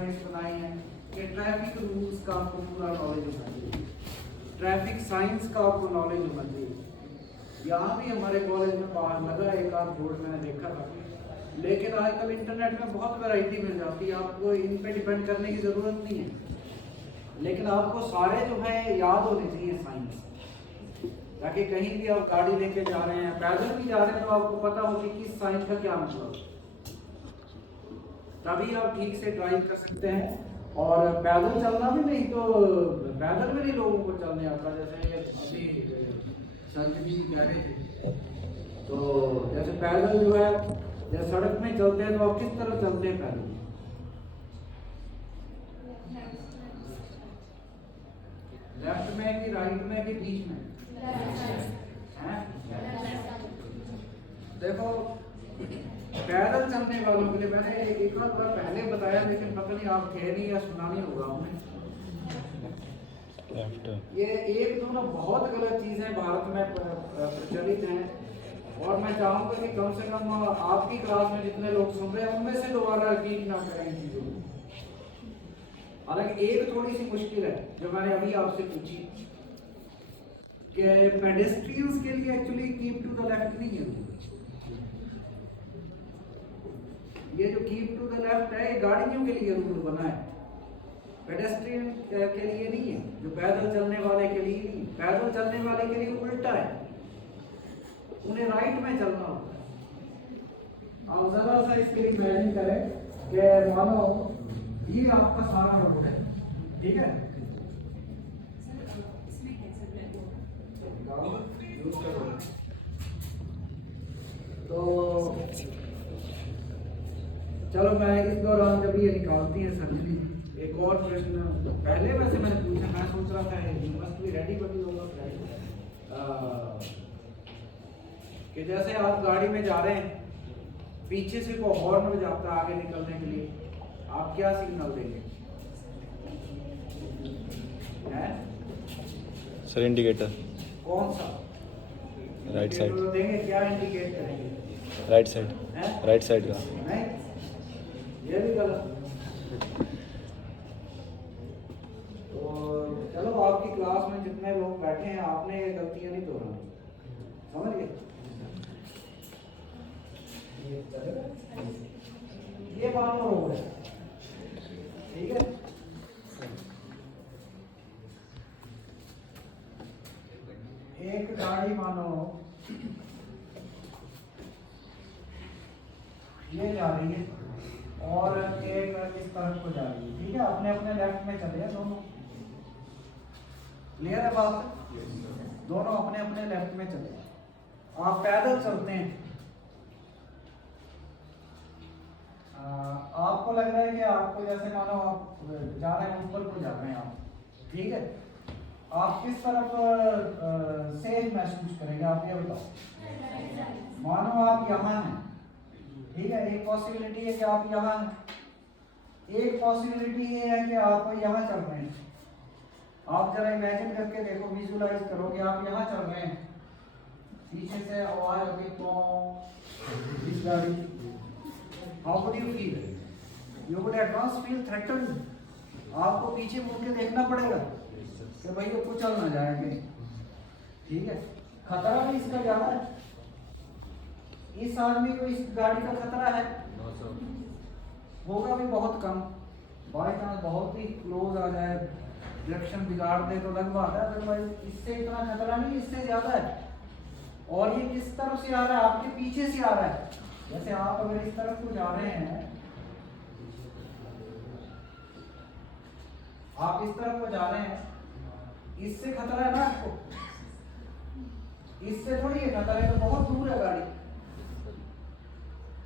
Websites बनाई हैं कि ट्रैफिक रूल्स का आपको पूरा नॉलेज होना चाहिए, ट्रैफिक साइंस का आपको नॉलेज होना चाहिए। यहाँ भी हमारे कॉलेज में बाहर लगा एक आध बोर्ड मैंने देखा था, लेकिन आजकल इंटरनेट में बहुत वैरायटी मिल जाती है, आपको इन पे डिपेंड करने की ज़रूरत नहीं है। लेकिन आपको सारे जो है याद होने चाहिए साइंस, ताकि कहीं भी आप गाड़ी लेके जा रहे हैं, पैदल भी जा रहे हैं, तो आपको पता हो कि किस साइंस का क्या मतलब, तभी आप ठीक से ड्राइव कर सकते हैं। और पैदल चलना भी नहीं, तो पैदल में नहीं लोगों को चलने आता, जैसे अभी संजय जी कह रहे थे, तो जैसे पैदल जो है, जैसे सड़क में चलते हैं तो आप किस तरह चलते हैं पैदल, लेफ्ट में कि राइट में कि बीच में, देखो पैदल चलने वालों के लिए मैंने एक बार पहले बताया, लेकिन पता नहीं आप थे नहीं या सुना नहीं होगा आपने। ये एक दो ना बहुत गलत चीजें भारत में प्रचलित हैं, और मैं चाहूंगा कि कम से कम आपकी क्लास में जितने लोग सुन रहे हैं उनमें से दोबारा रिपीट ना करें इन चीजों को। हालांकि एक थोड़ी सी मुश्किल है जो मैंने अभी आपसे पूछी कि पेडेस्ट्रियंस के लिए actually keep to the left नहीं है। ये जो कीप टू द लेफ्ट है, ये गाड़ियों के लिए रूल बना है, पेडेस्ट्रियन के लिए नहीं है, जो पैदल चलने वाले के लिए नहीं। पैदल चलने वाले के लिए उल्टा है, उन्हें राइट में चलना होता है। आप जरा सा इसके लिए इमेजिन करें कि मानो ये आपका सारा रोड है, ठीक है, तो चलो मैं इस दौरान जब ये निकालती है सर्जरी, एक और प्रश्न पहले वैसे मैंने पूछा, मैं सोच रहा था you must be ready but you not ready, कि जैसे आप गाड़ी में जा रहे हैं, पीछे से कोई हॉर्न बजाता है आगे निकलने के लिए, आप क्या सिग्नल देंगे? Sir indicator. कौन सा? राइट साइड देंगे, क्या इंडिकेट करेंगे? राइट साइड, राइट साइड का। नहीं, ये भी गलत। तो चलो आपकी क्लास में जितने लोग बैठे हैं, आपने ये गलतियां नहीं दोहरानी, समझ गए? ये बात हो गया, ठीक है। एक गाड़ी मानो ये जा रही है और एक इस तरफ को जा रही है, ठीक है, अपने अपने लेफ्ट में चले हैं दोनों, क्लियर है बात? दोनों अपने अपने लेफ्ट में चले, आप पैदल चलते हैं, आपको लग रहा है कि आपको जैसे मानो आप जा रहे हैं, ऊपर को जा रहे हैं आप, ठीक है, आप किस तरफ सेफ महसूस करेंगे, आप ये बताओ। मानो आप यहाँ हैं, ठीक है, एक पॉसिबिलिटी है कि आप यहाँ हैं, एक पॉसिबिलिटी ये है कि आप यहाँ चल रहे हैं। आप जरा इमेजिन करके देखो, विजुलाइज करो कि आप यहाँ चल रहे हैं, पीछे से आवाज आती है इस गाड़ी, how would you feel? You would at once feel threatened, आपको पीछे मुड़ के देखना पड़ेगा कि भाई ये कुचल ना जाएंगे, ठीक है, खतरा भी इसका ज्यादा है, इस आदमी को इस गाड़ी का खतरा है, होगा भी बहुत कम, बाई चांस बहुत ही क्लोज आ जाए, डायरेक्शन बिगाड़ दे तो लग बात है, अदरवाइज इससे इतना खतरा नहीं, इससे ज्यादा है। और ये किस तरफ से आ रहा है? आपके पीछे से आ रहा है, जैसे आप अगर इस तरफ को जा रहे हैं, आप इस तरफ को जा रहे हैं, इससे खतरा है ना आपको, इससे थोड़ी है खतरा है, तो बहुत दूर है गाड़ी।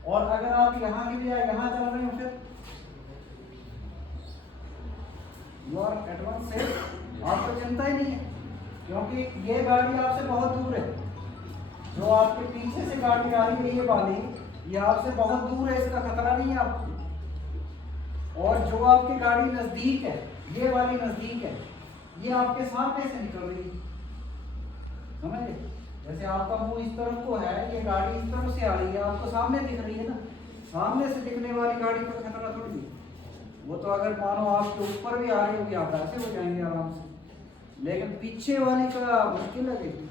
और अगर आप यहाँ की बजाय यहाँ चल रहे हो, फिर you are at once safe, आपको चिंता ही नहीं है, क्योंकि ये गाड़ी आपसे बहुत दूर है, जो आपके पीछे से गाड़ी आ रही है ये वाली, ये आपसे बहुत दूर है, इसका खतरा नहीं है आपको। और जो आपकी गाड़ी नजदीक है, ये वाली नजदीक है, ये आपके सामने से निकल रही है, समझे? जैसे आपका मुंह इस तरफ को है, ये गाड़ी इस तरफ से आ रही है, आपको सामने दिख रही है ना, सामने से दिखने वाली गाड़ी का खतरा थोड़ी है, वो तो अगर मानो आपके ऊपर भी आ रही होगी आप ऐसे हो जाएंगे आराम से, लेकिन पीछे वाली का मुश्किल है। देखिए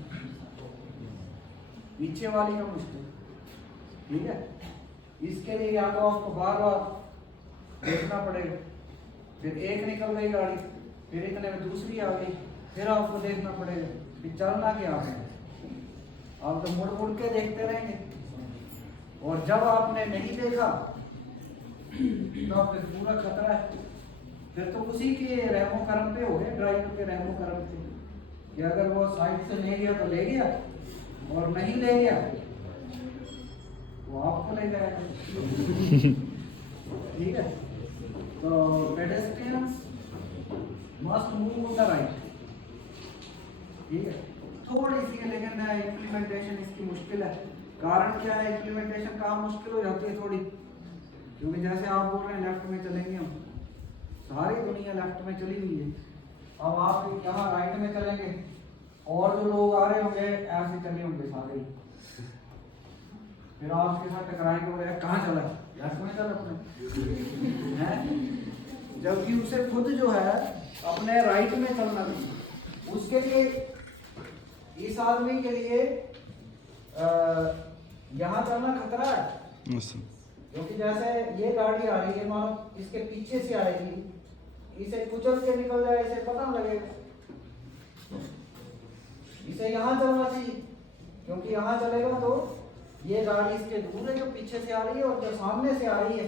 पीछे वाली का मुश्किल, ठीक है। इसके लिए या तो आपको बार बार देखना पड़ेगा, फिर एक निकल गई गाड़ी, फिर इतने में दूसरी आ गई, फिर आपको देखना पड़ेगा, फिर चलना क्या है। आप तो मुड़ मुड़ के देखते रहेंगे, और जब आपने नहीं देखा तो फिर पूरा खतरा है। फिर तो उसी के रहमो करम पे हो गए, ड्राइवर के रहमो करम पे, कि अगर वो साइड से ले गया तो ले गया, और नहीं ले गया वो आपको ले जाएगा। ठीक है, तो pedestrians must move on the right, ठीक है। थोड़ी सी लेकिन इम्प्लीमेंटेशन इसकी मुश्किल है। कारण क्या है इम्प्लीमेंटेशन कहाँ मुश्किल हो जाती है थोड़ी, क्योंकि जैसे आप बोल रहे हैं लेफ्ट में चलेंगे हम, सारी दुनिया लेफ्ट में चली हुई है। अब आप यहाँ राइट में चलेंगे, और जो लोग आ रहे होंगे ऐसे चले होंगे सारे, फिर आपके साथ टकराएंगे, बोले कहाँ चला लेफ्ट में चल अपने हैं, जबकि उसे खुद जो है अपने राइट में चलना चाहिए। उसके लिए इस आदमी के लिए यहाँ चलना खतरा है, क्योंकि जैसे ये गाड़ी आ रही है, मानो इसके पीछे से आएगी, इसे कुचल के निकल जाए, इसे पता न लगेगा। इसे यहाँ चलना चाहिए, क्योंकि यहाँ चलेगा तो ये गाड़ी इसके दूर है जो पीछे से आ रही है, और जो सामने से आ रही है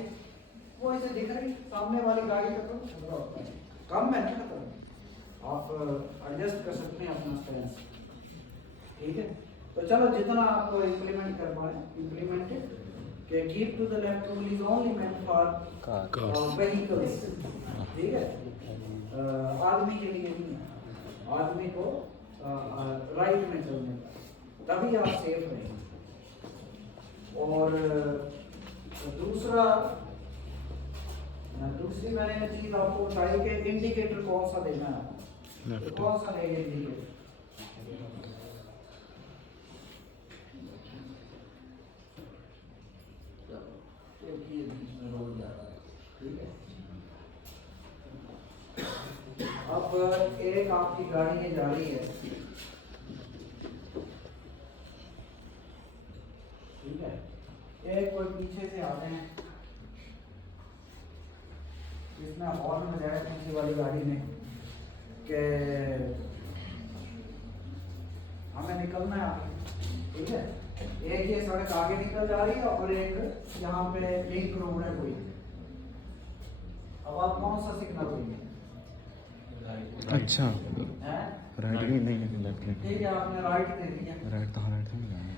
वो इसे दिख रही, सामने वाली गाड़ी का तो खतरा होता है, कम है ना खतरा। आप एडजस्ट कर सकते हैं अपना स्टैंस, ठीक है। तो चलो जितना आपको इम्प्लीमेंट कर पाए इम्प्लीमेंटेड, कि keep to the left rule is only meant for vehicles, ठीक है। आदमी के लिए नहीं, आदमी को राइट में चलने का, तभी आप सेफ रहेंगे। और दूसरी मैंने चीज आपको बताई कि इंडिकेटर कौन सा देना है, तो कौन सा लेंगे इंडिकेटर। ठीक है, अब एक आपकी गाड़ी ये जा रही है, ठीक है, एक कोई पीछे से आते हैं, इसमें हॉर्न बजाया पीछे वाली गाड़ी ने कि हमें निकलना है आगे, ठीक है। एक ये सड़क आगे निकल जा रही है, और एक यहाँ पे लिंक रोड है कोई। अब आप कौन सा सिग्नल देंगे? अच्छा, राइट भी नहीं है, लेफ्ट में। ठीक है, आपने राइट दे दिया। राइट तो राइट में जाना है।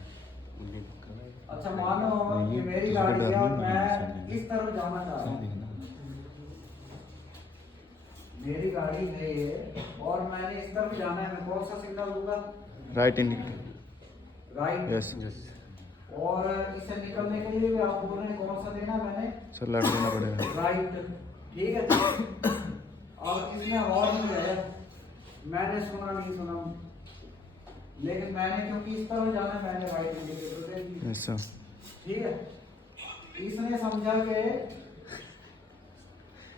अच्छा मानो कि मेरी गाड़ी है और मैं इस तरफ जाना चाह रहा हूँ, मेरी गाड़ी है ये और मैंने इस तरफ जाना है, मैं कौन सा सिग्नल दूंगा? Right indicator, right. Yes yes. और इसे निकलने के लिए भी आप बोल रहे हैं कौन सा देना मैंने? सर लेफ्ट देना पड़ेगा। राइट, ठीक है। और इसमें हॉर्न है, मैंने सुना नहीं सुना, लेकिन मैंने क्योंकि इस तरफ जाना है मैंने राइट इंडिकेटर दे दिया। Yes sir. ठीक है, इसने समझा कि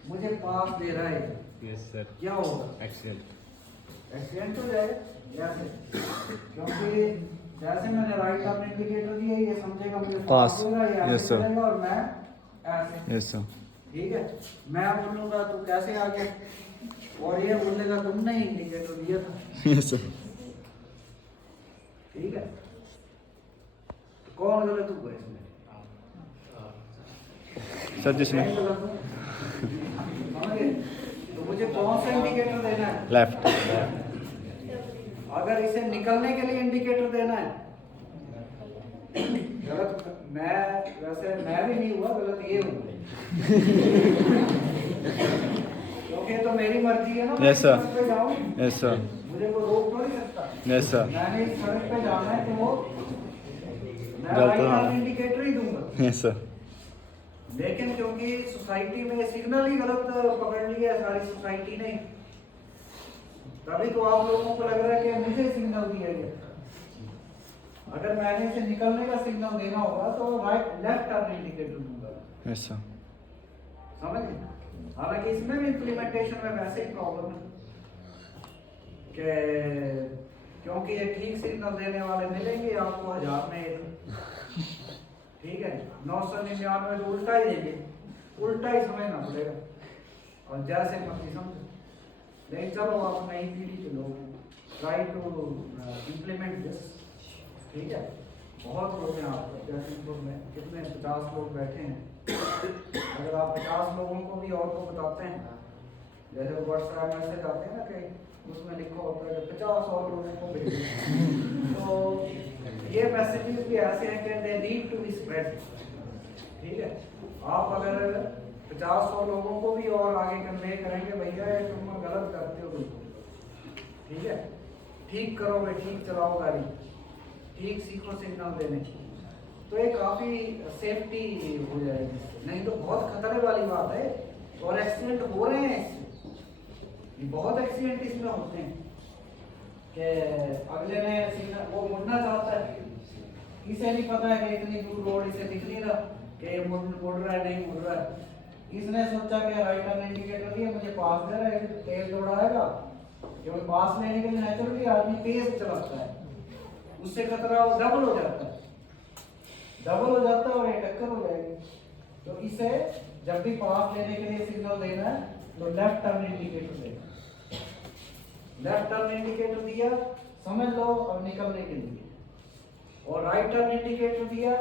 मुझे पास दे रहा है। Yes sir. क्या होगा? एक्सीडेंट। एक्सीडेंट हो जाएगा कैसे? क्योंकि जैसे मैंने राइट का इंडिकेटर दिया, ये समझेगा मुझे पास दे रहा है, ये ऐसे चलेगा और मैं ऐसे। Yes sir. ठीक है, मैं बोलूँगा तू कैसे आ गया, और ये बोलेगा तुमने ही इंडिकेटर दिया था। Yes sir. ठीक है, कौन गलत हुआ इसमें? सर जिसने तो मुझे कौन सा इंडिकेटर देना है? लेफ्ट। अगर इसे निकलने के लिए इंडिकेटर देना है, गलत मैं वैसे मैं भी नहीं हुआ, गलत ये हुआ क्योंकि तो मेरी मर्जी है ना। Yes sir. पे जाऊं, यस सर। मुझे को रोक थोड़ी सकता। Yes sir. मैंने इस सड़क पे जाना है तो मैं राइट इंडिकेटर ही दूंगा। Yes sir. लेकिन क्योंकि सोसाइटी में सिग्नल ही गलत पकड़ लिया है सारी सोसाइटी ने, तभी तो आप लोगों को लग रहा है कि मुझे सिग्नल दिया गया। अगर मैंने इसे निकलने का सिग्नल देना होगा तो राइट लेफ्ट टर्न इंडिकेटर दूंगा। Yes sir. समझ गए? हालांकि इसमें भी इम्प्लीमेंटेशन में वैसे ही प्रॉब्लम है कि क्योंकि ये ठीक सिग्नल देने वाले मिलेंगे आपको 1000 में एक, ठीक है 999 तो उल्टा ही देंगे, उल्टा ही समझना पड़ेगा और जैसे मर्जी समझो। लेकिन चलो आप नई पीढ़ी के लोग ट्राई टू इम्प्लीमेंट दिस, ठीक है। बहुत लोग हैं आप जैसलपुर में, कितने 50 लोग बैठे हैं, अगर आप 50 लोगों को भी और को बताते हैं, जैसे व्हाट्सएप मैसेज आते हैं ना कि उसमें लिखा होता है कि 50 और लोगों को भेजें, तो ये मैसेजेस भी ऐसे हैं कि they need to be spread, ठीक है। आप अगर 50 लोगों को भी और आगे कन्वे करेंगे भैया ये तुम गलत करते हो बिल्कुल, ठीक है, ठीक करोगे, ठीक चलाओ गाड़ी, ठीक सीखो सिग्नल देने, तो ये काफ़ी सेफ्टी हो जाएगी। नहीं तो बहुत खतरे वाली बात है और एक्सीडेंट हो रहे हैं इससे, बहुत एक्सीडेंट इसमें होते हैं कि अगले ने सिग्नल वो मुड़ना चाहता है, इसे नहीं पता है कि इतनी दूर रोड इसे दिख नहीं रहा कि ये मुड़ रहा है नहीं मुड़ रहा है, इसने सोचा कि राइट टर्न इंडिकेटर दिया मुझे पास दे रहा है, तेज दौड़ाएगा, क्योंकि पास लेने के लिए नेचुरली आदमी तेज चलाता है, उससे खतरा डबल हो जाता है, डबल हो जाता है और ये टक्कर हो जाएगी। तो इसे जब भी पास लेने के लिए सिग्नल देना है तो लेफ्ट टर्न इंडिकेटर देना, लेफ्ट टर्न इंडिकेटर दिया समझ लो अब निकलने के लिए, और राइट टर्न इंडिकेटर दिया,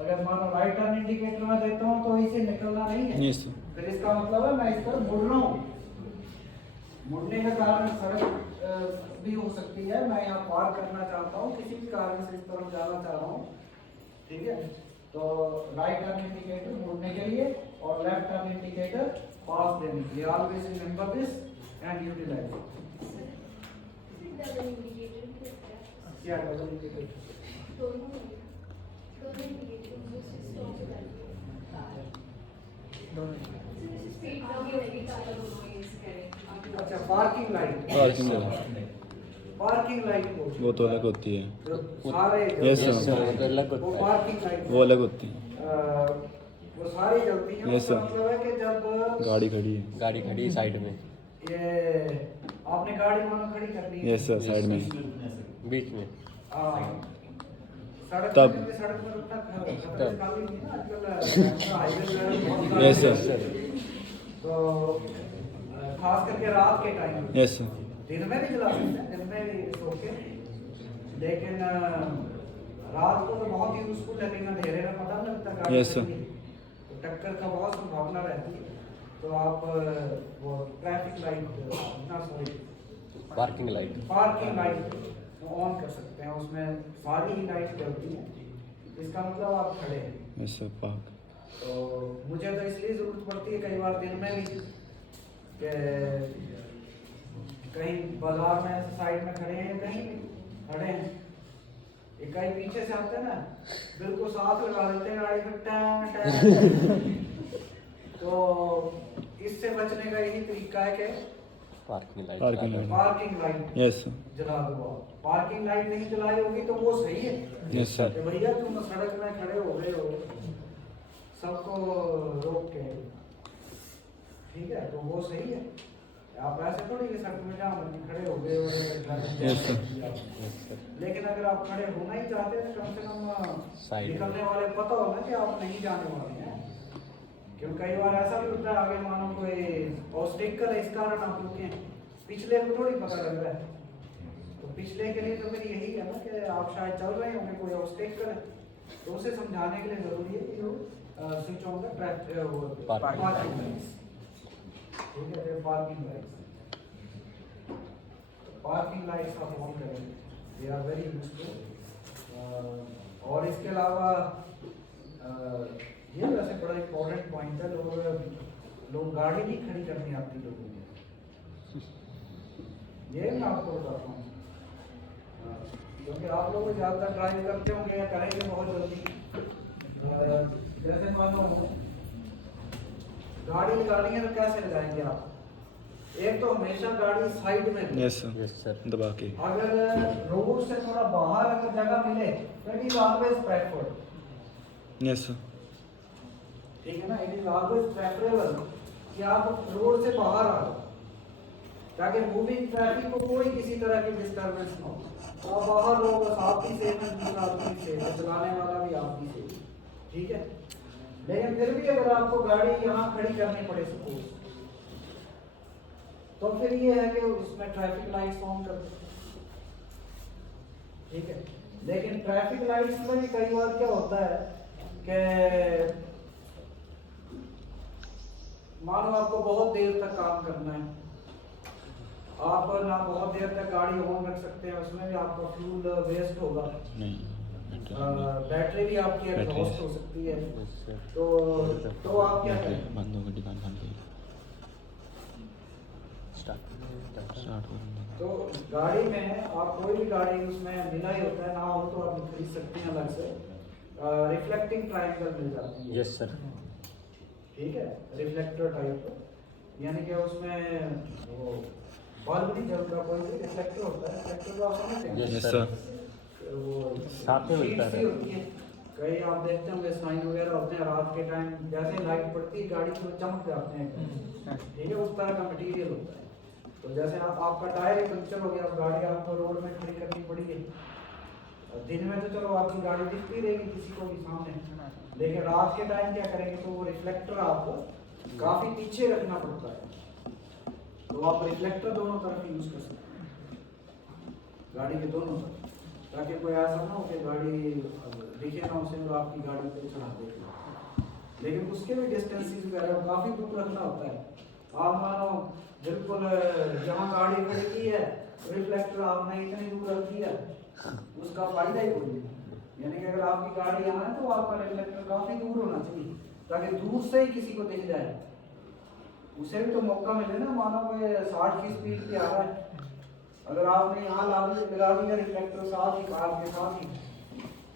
अगर मानो राइट टर्न इंडिकेटर में देता हूँ तो इसे निकलना नहीं है, Yes. फिर इसका मतलब है मैं इस पर मुड़ रहा हूँ, मुड़ने के कारण सड़क भी हो सकती है, मैं यहाँ पार करना चाहता हूँ, किसी भी कारण से इस तरफ जाना चाह रहा हूँ, ठीक है। तो राइट टर्न इंडिकेटर मुड़ने के लिए और लेफ्ट टर्न इंडिकेटर पास देने के लिए, always remember this and utilise क्या डबल इंडिकेटर अच्छा पार्किंग लाइट, पार्किंग लाइट वो तो अलग होती है, सारे Yes, sir. वो पार्किंग लाइट वो अलग होती है, वो सारी जलती हैं, Yes, sir. मतलब है कि जब गाड़ी खड़ी है साइड में, ये आपने गाड़ी मानो खड़ी कर ली, यस सर साइड में, बीच में, सड़क तब- में, सड़क पर उतना खतरा खाली नहीं है ना आजकल, हाईवे यस सर, तो खास करके रात के टाइम यस सर, दिन में भी जला सकते हैं, दिन में भी सो के, लेकिन रात को तो बहुत ही यूजफुल है, बिना अंधेरे में पता नहीं लगता गाड़ी Yes, sir. चलती है, तो टक्कर का बहुत संभावना रहती है, तो आप वो ट्रैफिक लाइट ना सॉरी पार्किंग लाइट ऑन कर सकते हैं, उसमें सारी ही लाइट जलती हैं, इसका मतलब आप खड़े हैं। यस सर पार्क, तो मुझे तो इसलिए ज़रूरत पड़ती है कई बार दिन में भी कि कहीं बाजार में साइड में खड़े हैं, कहीं भी खड़े हैं, एक कहीं पीछे से आते हैं ना, बिल्कुल साथ लगा देते हैं गाड़ी में टैं टैं तो इससे बचने का यही तरीका है कि parking parking light yes sir, जला दो। पार्किंग लाइट नहीं जलाई होगी तो वो सही है यस सर, कि भैया तुम सड़क में खड़े हो गए हो सबको रोक के, ठीक है, तो वो सही है। आप ऐसे थोड़ी कि सड़क में जाम खड़े हो गए Yes, sir. लेकिन अगर आप खड़े होना ही चाहते हैं तो कम से कम Side निकलने वाले पता हो ना कि आप नहीं जाने वाले हैं, क्योंकि कई बार ऐसा भी होता है आगे मानो कोई ऑब्स्टेकल है, इस कारण आप रुके, पिछले को थोड़ी पता लग रहा है, तो पिछले के लिए तो फिर यही है ना कि आप शायद चल रहे होंगे, कोई ऑब्स्टेकल है, तो उसे समझाने के लिए जरूरी है कि वो switch on the parking lights, ठीक है, पार्किंग लाइट्स आप ऑन करें, दे आर वेरी यूजफुल। और इसके अलावा ये वैसे बड़ा इम्पोर्टेंट पॉइंट है, लोग गाड़ी नहीं खड़ी करनी आती लोगों को, ये मैं आपको बताता हूँ, क्योंकि आप लोग ज़्यादातर ड्राइव करते होंगे या करेंगे बहुत जल्दी, जैसे मानो गाड़ी लगानी है तो कैसे लगाएंगे आप, एक तो हमेशा गाड़ी साइड में, यस सर, दबा के, अगर रोड से थोड़ा बाहर अगर जगह मिले तो it is always preferred, yes sir, ठीक है ना, इट इज ऑलवेज प्रेफरेबल कि आप रोड से बाहर आ जाओ, ताकि मूविंग ट्रैफिक को कोई किसी तरह की डिस्टर्बेंस ना हो। तो आप बाहर रहो, बस आप भी सेफ है, दूसरा आदमी भी सेफ है, चलाने वाला भी आप भी सेफ है, ठीक है। लेकिन फिर भी अगर आपको गाड़ी यहाँ खड़ी करनी पड़े सपोज, तो फिर ये है कि उसमें ट्रैफिक लाइट्स ऑन कर दो, ठीक है। लेकिन ट्रैफिक लाइट्स में भी कई बार क्या होता है कि मानो आपको बहुत देर तक काम करना है, आप ना बहुत देर तक गाड़ी ऑन रख सकते हैं, उसमें भी आपका फ्यूल वेस्ट होगा, बैटरी भी आपकी एग्जॉस्ट हो सकती है। तो आप क्या करें? बंद हो गई दुकान, बंद हो गई, स्टार्ट हो गई। तो गाड़ी में आप कोई भी गाड़ी उसमें मिला ही होता है, ना हो तो आप खरीद सकते हैं अलग से, रिफ्लेक्टिंग ट्रायंगल मिल जाती है। Yes sir. ठीक है, रिफ्लेक्टर टाइप, यानी कि उसमें वो बल्ब नहीं जलता, कोई भी रिफ्लेक्टर होता है, रिफ्लेक्टर को आप समझते हैं? Yes sir. वो साथ में मिलता है। होती है, कई आप देखते होंगे साइन वगैरह होते हैं, रात के टाइम जैसे लाइट पड़ती है गाड़ी को चमक जाते हैं, ठीक है, उस तरह का मटेरियल होता है। तो जैसे आपका टायर ही पंक्चर हो गया, अब गाड़ी आपको रोड में खड़ी करनी पड़ी है, दिन में तो चलो आपकी गाड़ी दिखती रहेगी किसी को भी सामने, लेकिन रात के टाइम क्या करेंगे, तो वो रिफ्लेक्टर आपको काफी पीछे रखना पड़ता है, तो आप रिफ्लेक्टर दोनों तरफ यूज कर सकते हैं, गाड़ी के दोनों तरफ, ताकि कोई ऐसा ना हो कि गाड़ी दिखे ना उसे और आपकी गाड़ी पे चढ़ा दे। लेकिन उसके भी डिस्टेंसेस वगैरह काफी दूर रखना होता है। आप मानो बिल्कुल जहाँ गाड़ी खड़ी की है, रिफ्लेक्टर आपने इतनी दूर रख दिया, उसका फायदा ही कोई नहीं। यानी कि अगर आपकी गाड़ी यहाँ है तो आपका रिफ्लेक्टर काफी दूर होना चाहिए, ताकि दूर से ही किसी को दिख जाए, उसे भी तो मौका मिले ना। मानो कोई 60 की स्पीड पे आ रहा है, अगर आपने यहाँ लगा दिया रिफ्लेक्टर साथ ही कार के साथ ही,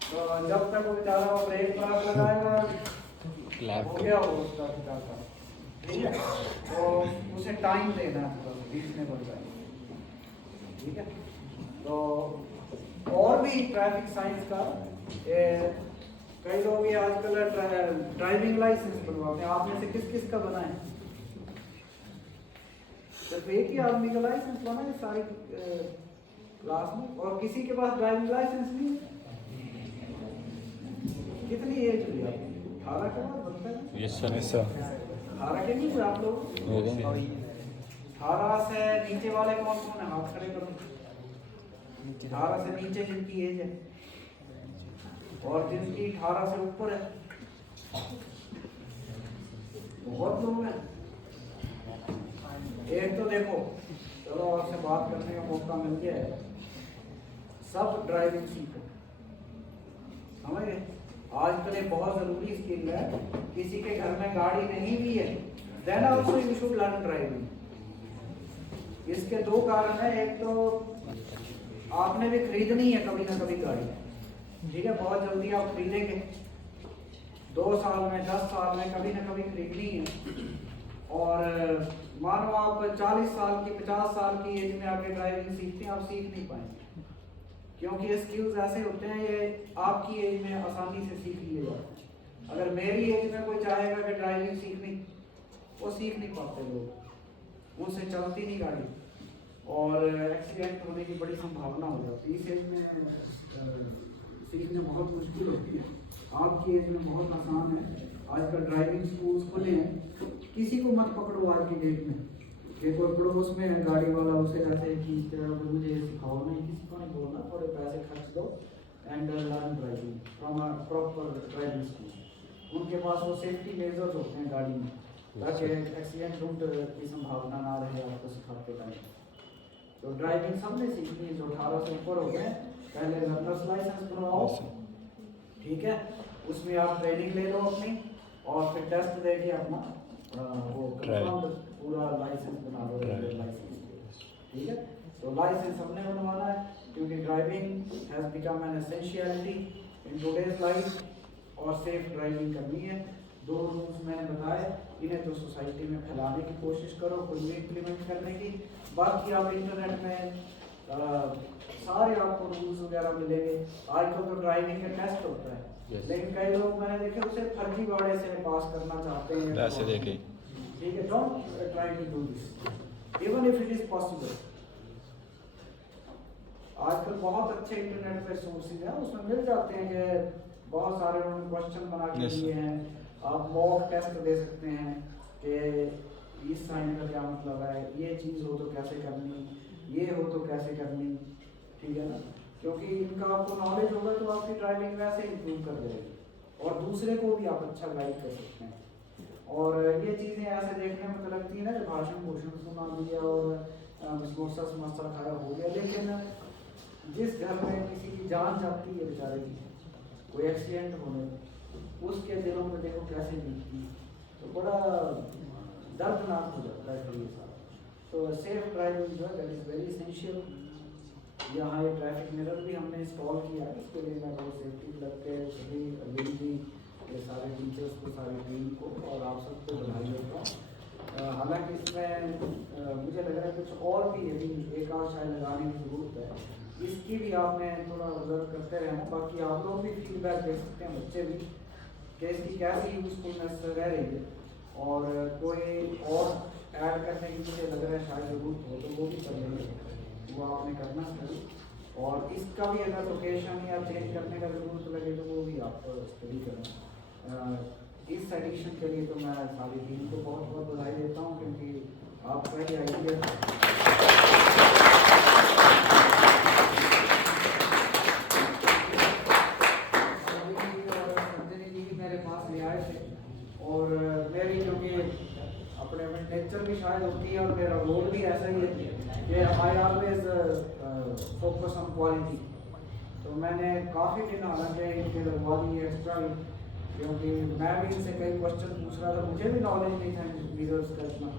तो जब तक वो बेचारा वो ब्रेक पर लगाएगा हो गया वो उसका का, ठीक है। तो उसे टाइम देना है पूरा, बीच में बढ़ जाएगा, ठीक है। तो और भी ट्रैफिक साइंस का कई लोग ये आजकल ड्राइविंग लाइसेंस बनवाते हैं। आप में से किस किस का बना है? सिर्फ एक ही आदमी का लाइसेंस बना है सारी क्लास में, और किसी के पास ड्राइविंग लाइसेंस नहीं है? कितनी एज हुई आपकी? 18 के बाद बनता है? Yes sir. 18 के नहीं हुए आप लोग? 18 से नीचे वाले कौन कौन है? हाथ खड़े करो। 18 से नीचे जिनकी एज है, और जिनकी 18 से ऊपर है, बहुत लोग हैं। एक तो देखो, चलो आपसे बात करने का मौका मिल गया है, सब ड्राइविंग सीखो, समझ गए? आजकल ये बहुत जरूरी स्किल है। किसी के घर में गाड़ी नहीं भी है, then also you should learn driving. इसके दो कारण है, एक तो आपने भी खरीदनी है कभी ना कभी गाड़ी, ठीक है, बहुत जल्दी आप खरीदेंगे, 2 साल में 10 साल में कभी ना कभी खरीदनी है। और मानो आप 40 साल की 50 साल की एज में आके ड्राइविंग सीखते हैं, आप सीख नहीं पाएंगे, क्योंकि ये स्किल्स ऐसे होते हैं ये आपकी एज में आसानी से सीख लिए जाते हैं। अगर मेरी एज में कोई चाहेगा कि ड्राइविंग सीखनी, वो सीख नहीं पाते लोग, उनसे चलती नहीं गाड़ी, और एक्सीडेंट होने की बड़ी संभावना हो जाती है। इस एज में सीखना बहुत मुश्किल होती है, आपकी एज में बहुत आसान है। आजकल ड्राइविंग स्कूल्स खुले हैं, किसी को मत पकड़ो आज की डेट में, कि कोई पड़ोस में है गाड़ी वाला, उसे ऐसे खींचते रहो, मुझे सिखाओ, नहीं, किसी को नहीं बोलना, थोड़े पैसे खर्च दो and learn driving from a proper driving school. उनके पास वो सेफ्टी मेजर्स होते हैं गाड़ी में, ताकि एक्सीडेंट की संभावना ना रहे आपको सिखाते टाइम। तो ड्राइविंग सबने सीखनी है, जो 18 से ऊपर हो गए, पहले लर्नर्स लाइसेंस बनवाओ, ठीक है, उसमें आप ट्रेनिंग ले लो अपनी, और फिर टेस्ट देके अपना वो कंफर्म पूरा लाइसेंस बना लो, लाइसेंस, ठीक है। तो लाइसेंस हमने बनवाना है, क्योंकि driving has become an essentiality in today's life, और सेफ ड्राइविंग करनी है। 2 रूल्स मैंने बताए, इन्हें तो सोसाइटी में फैलाने की कोशिश करो, खुद में इम्प्लीमेंट करने की। बाकी आप इंटरनेट में सारे आपको रूल्स वगैरह मिलेंगे। आजकल तो ड्राइविंग का टेस्ट होता है, लेकिन कई लोग मैंने देखे उसे फर्जीवाड़े से पास करना चाहते हैं, पैसे देके, ठीक है, don't try to do this even if it is possible. आजकल बहुत अच्छे इंटरनेट पे सोर्सेज हैं, उसमें मिल जाते हैं कि बहुत सारे उन्होंने क्वेश्चन बना के Yes, दिए हैं। आप मॉक टेस्ट दे सकते हैं कि इस साइन का क्या मतलब है, ये चीज़ हो तो कैसे करनी, ये हो तो कैसे करनी, ठीक है ना। क्योंकि इनका आपको नॉलेज होगा तो आपकी ड्राइविंग वैसे इंप्रूव कर जाएगी और दूसरे को भी आप अच्छा गाइड कर सकते हैं। और ये चीज़ें ऐसे देखने में तो लगती है ना कि भाषण भूषण सुना दिया और समोसा समोसा खाया हो गया, लेकिन जिस घर में किसी की जान जाती है बेचारे की, कोई एक्सीडेंट होने, उसके दिलों में देखो कैसे बीतती, तो बड़ा दर्दनाक हो जाता है ये सारा। तो सेफ ड्राइविंग जो है दैट इज़ वेरी इसेंशियल। यहाँ ये ट्रैफिक मिरर भी हमने इंस्टॉल किया है, इसके लिए मैं बहुत सेफ्टी लग के सभी भी ये सारे टीचर्स को, सारी टीम को और आप सबको बधाई देता हूँ। हालांकि इसमें मुझे लग रहा है कुछ और भी यदि एक आध शायद लगाने की ज़रूरत है, इसकी भी आपने थोड़ा ऑब्जर्व करते रहना। बाकी आप लोग भी फीडबैक दे सकते हैं, बच्चे भी, कि इसकी कैसी यूजफुलनेस रह रही है और कोई और ऐड करने की मुझे लग रहा है शायद ज़रूरत हो तो वो भी कर लेंगे, वो आपने करना चाहिए। और इसका भी अगर लोकेशन या चेंज करने का ज़रूरत लगे तो वो भी आप स्टडी करें। इस एडिशन के लिए तो मैं सारी टीम को बहुत बहुत बधाई देता हूँ, क्योंकि आपका ही आइडिया संजनी जी भी मेरे पास ले आए थे और मेरी क्योंकि अपने में नेचर भी शायद होती है और मेरा रोल भी ऐसा ही है कि I always focus on quality. तो मैंने काफ़ी दिन हालांकि इनके लगवा दिए एक्स्ट्रा ही, क्योंकि मैं भी इनसे कई क्वेश्चन पूछ रहा था, मुझे भी नॉलेज नहीं था रिजल्ट का इतना।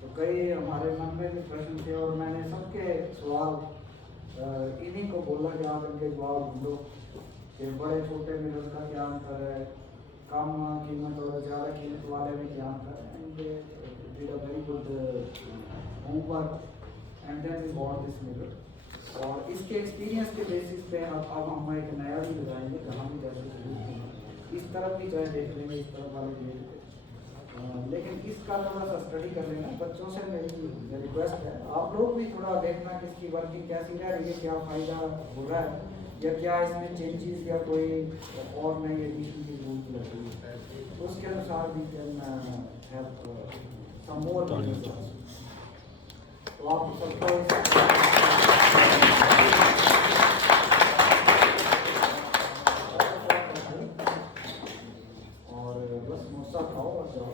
तो कई हमारे मन में भी प्रश्न थे और मैंने सबके सवाल इन्हीं को बोला कि आप इनके जवाब ढूंढो कि बड़े छोटे मिरर का क्या अंतर है, कम कीमत और ज़्यादा कीमत वाले में क्या अंतर है। And did a very good homework and then we bought this mirror. और इसके एक्सपीरियंस के बेसिस पे अब हम एक नया भी लगाएंगे जहाँ भी जैसे इस तरफ भी चाहे देख लेंगे, इस तरफ वाले भी देख, लेकिन इसका थोड़ा सा स्टडी कर लेना। बच्चों से मेरी रिक्वेस्ट है, आप लोग भी थोड़ा देखना कि इसकी वर्किंग कैसी रह रही है, क्या फ़ायदा हो रहा है या क्या इसमें चेंजेस या कोई और नई एडिशन की जरूरत लग रही है, तो उसके अनुसार भी कैन हैव सम मोर। तो आप सबको और बस समोसा खाओ और जाओ।